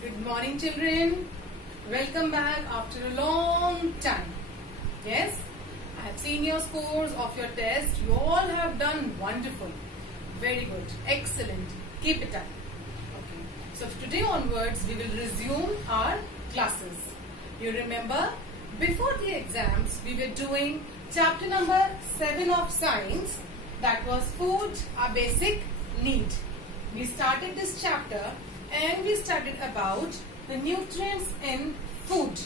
Good morning, children. Welcome back after a long time. Yes, I have seen your scores of your test. You all have done wonderful. Very good. Excellent. Keep it up. Okay. So today onwards, we will resume our classes. You remember, before the exams, we were doing chapter number 7 of science. That was food, our basic need. We started this chapter and we studied about the nutrients in food.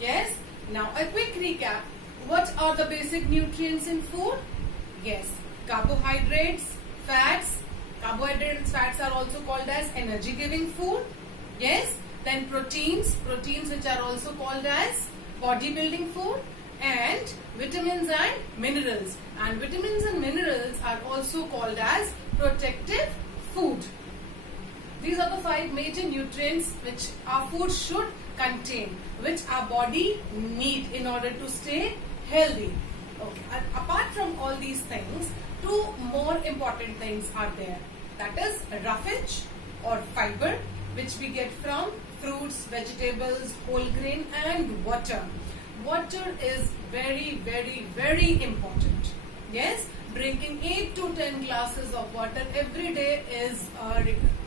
Yes. Now a quick recap. What are the basic nutrients in food? Yes. Carbohydrates, fats. Carbohydrates and fats are also called as energy giving food. Yes. Then proteins which are also called as bodybuilding food, and vitamins and minerals. And vitamins and minerals are also called as protective food. These are the 5 major nutrients which our food should contain, which our body need in order to stay healthy. Okay. And apart from all these things, 2 more important things are there. That is roughage or fiber, which we get from fruits, vegetables, whole grain and water. Water is very, very, very important. Yes, drinking 8 to 10 glasses of water every day is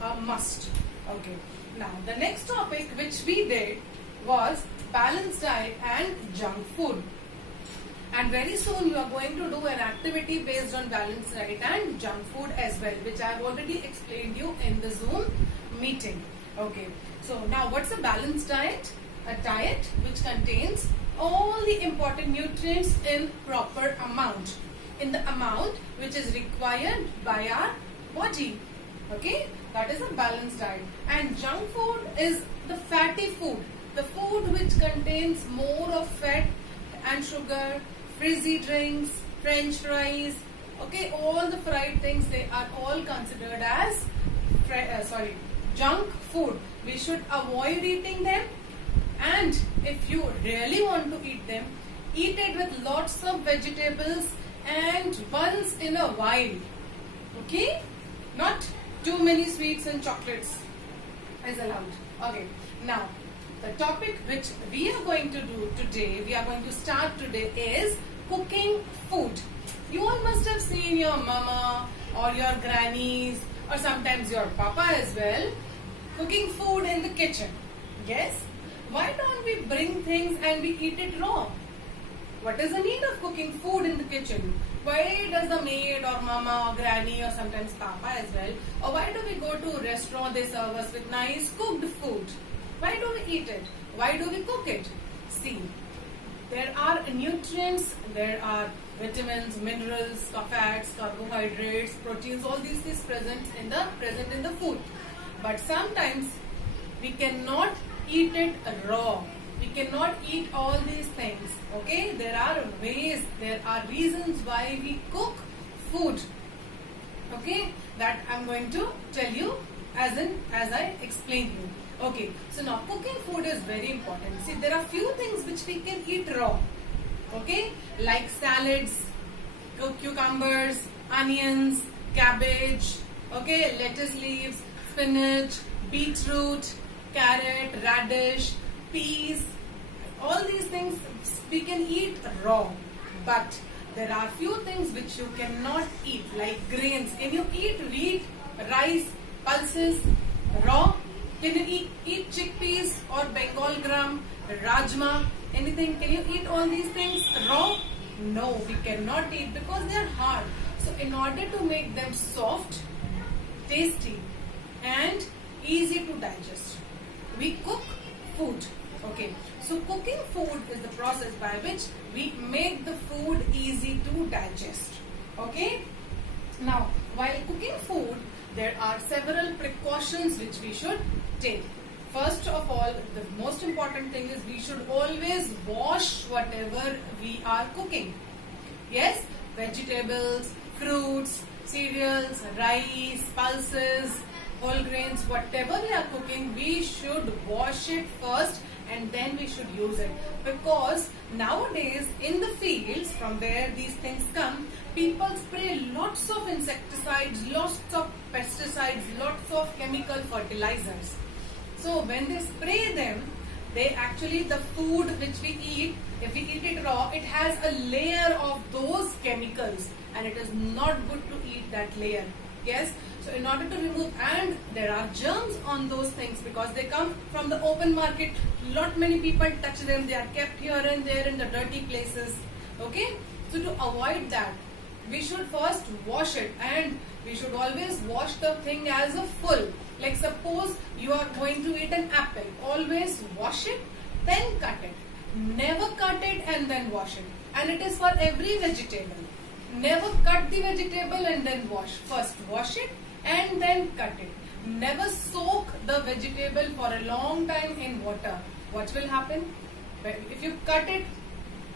a must. Okay. Now the next topic which we did was balanced diet and junk food. And very soon you are going to do an activity based on balanced diet and junk food as well, which I have already explained you in the Zoom meeting. Okay. So now what's a balanced diet? A diet which contains all the important nutrients in proper amount, in the amount which is required by our body. Okay, that is a balanced diet. And junk food is the fatty food, the food which contains more of fat and sugar, frizzy drinks, french fries. Okay, all the fried things, they are all considered as junk food. We should avoid eating them, and if you really want to eat them, eat it with lots of vegetables and once in a while. Okay, not too many sweets and chocolates is allowed. Okay, now the topic which we are going to do today, we are going to start today, is cooking food. You all must have seen your mama or your grannies or sometimes your papa as well cooking food in the kitchen. Yes. Why don't we bring things and we eat it raw? What is the need of cooking food in the kitchen? Why does the maid or mama or granny or sometimes papa as well, or why do we go to a restaurant, they serve us with nice cooked food? Why do we eat it? Why do we cook it? See, there are nutrients, there are vitamins, minerals, fats, carbohydrates, proteins, all these things present in the food. But sometimes we cannot eat it raw. We cannot eat all these things. Okay, there are ways, there are reasons why we cook food. Okay, that I'm going to tell you as I explained you. Okay, so now cooking food is very important. See, there are few things which we can eat raw. Okay, like salads, cucumbers, onions, cabbage, okay, lettuce leaves, spinach, beetroot, carrot, radish, peas, all these things we can eat raw. But there are few things which you cannot eat, like grains. Can you eat wheat, rice, pulses raw? Can you eat chickpeas or Bengal gram, rajma, anything? Can you eat all these things raw? No, we cannot eat because they are hard. So in order to make them soft, tasty and easy to digest, we cook food. Okay, so cooking food is the process by which we make the food easy to digest. Okay, now while cooking food, there are several precautions which we should take. First of all, the most important thing is we should always wash whatever we are cooking. Yes, vegetables, fruits, cereals, rice, pulses, whole grains, whatever we are cooking, we should wash it first and then we should use it. Because nowadays in the fields from where these things come, people spray lots of insecticides, lots of pesticides, lots of chemical fertilizers. So when they spray them, they actually, the food which we eat, if we eat it raw, it has a layer of those chemicals, and it is not good to eat that layer. Yes. So in order to remove, and there are germs on those things because they come from the open market. Lot many people touch them. They are kept here and there in the dirty places. Okay. So to avoid that, we should first wash it, and we should always wash the thing as a full. Like suppose you are going to eat an apple, always wash it, then cut it. Never cut it and then wash it. And it is for every vegetable. Never cut the vegetable and then wash. First wash it and then cut it. Never soak the vegetable for a long time in water. What will happen? If you cut it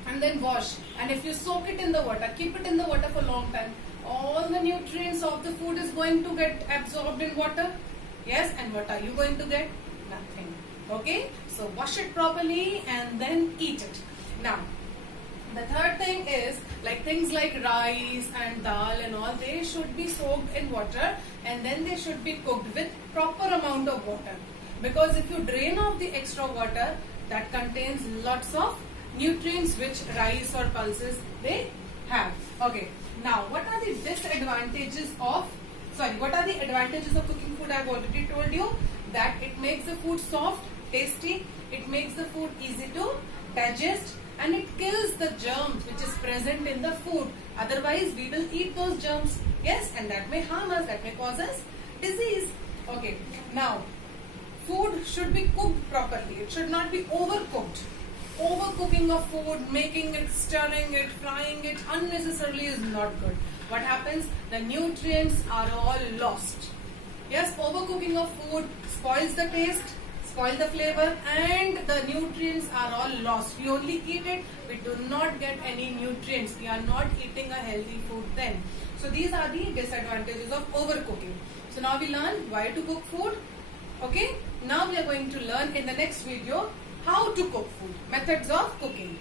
and then wash, and if you soak it in the water, keep it in the water for a long time, all the nutrients of the food is going to get absorbed in water. Yes, and what are you going to get? Nothing. Okay, so wash it properly and then eat it. Now, the third thing is, like things like rice and dal and all, they should be soaked in water and then they should be cooked with proper amount of water. Because if you drain off the extra water, that contains lots of nutrients which rice or pulses they have. Okay, now what are the advantages of cooking food? I have already told you that it makes the food soft, tasty, it makes the food easy to digest, and it kills the germs which is present in the food. Otherwise, we will eat those germs. Yes, and that may harm us, that may cause us disease. Okay, now food should be cooked properly. It should not be overcooked. Overcooking of food, making it, stirring it, frying it unnecessarily is not good. What happens? The nutrients are all lost. Yes, overcooking of food spoils the taste, spoil the flavor, and the nutrients are all lost. We only eat it, we do not get any nutrients. We are not eating a healthy food then. So these are the disadvantages of overcooking. So now we learn why to cook food. Okay, now we are going to learn in the next video how to cook food, methods of cooking.